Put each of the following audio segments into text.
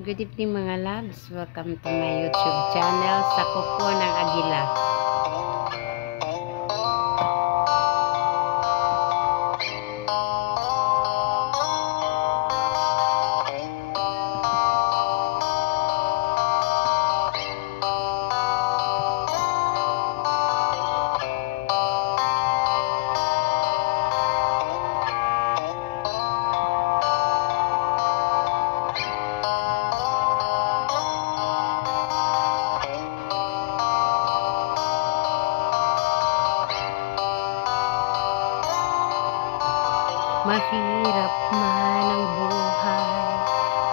Good evening mga loves. Welcome to my YouTube channel, sa Kuko ng Agila. Mahirap man ang buhay,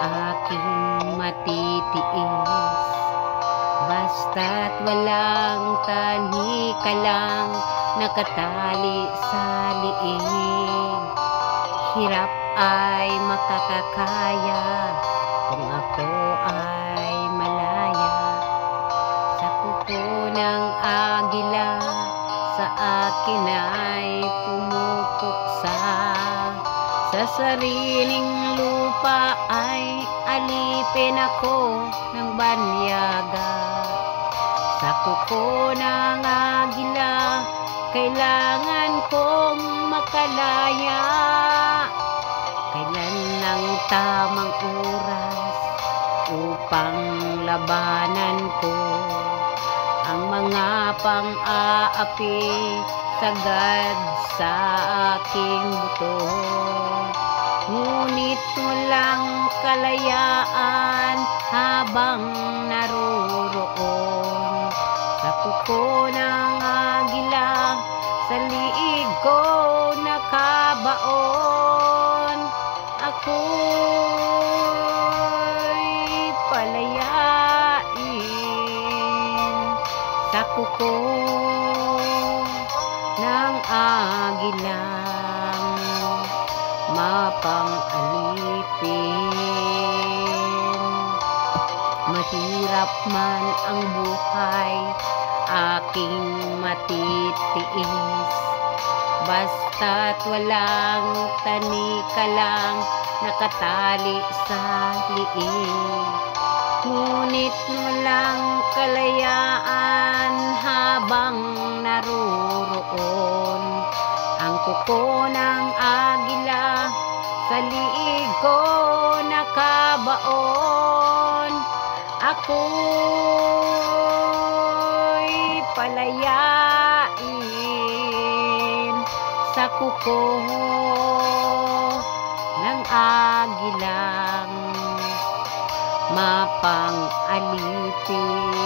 aking matitiis. Basta't walang tani ka lang, nakatali sa liig. Hirap ay makakakaya, kung ako ay malaya. Sa kuko ng agila, sa akin ay pumupuksa. Sa sariling lupa ay alipin ako ng banyaga. Sa kuko ng agila, kailangan kong makalaya. Kailan ang tamang oras upang labanan ko ang mga pang-aapi sagad sa aking buto. Ngunit walang kalayaan habang naroroon sa kuko ng agila, sa liig ko nakabaon. Ako'y palayain sa kuko ng agila, mapang-alipin. Mahirap man ang buhay, aking matitiis. Basta't walang tani ka lang, nakatali sa liig. Ngunit walang kalayaan habang naroroon ang kuko ng agila, sa liig ko nakabaon. Ako'y palayain sa kuko ng agilang, mapang-alipin.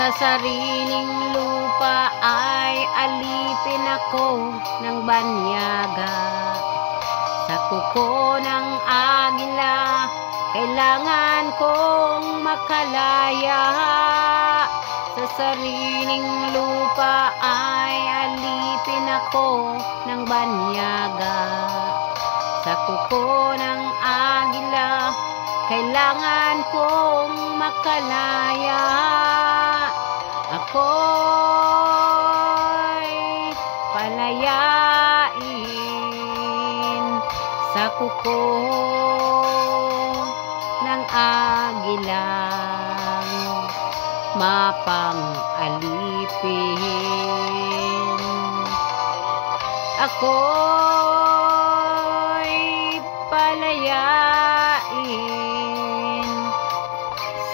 Sa sariling lupa ay alipin ako ng banyaga. Sa kuko ng agila, kailangan kong makalaya. Sa sariling lupa ay alipin ako ng banyaga. Sa kuko ng agila, kailangan kong makalaya. Ako'y palayain sa kuko ng agilang, mapang-alipin. Ako'y palayain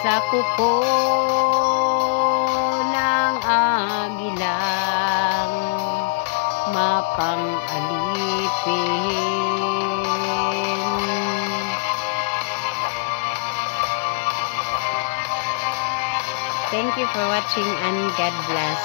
sa kuko agilang, mapang-alipin. Thank you for watching and God bless.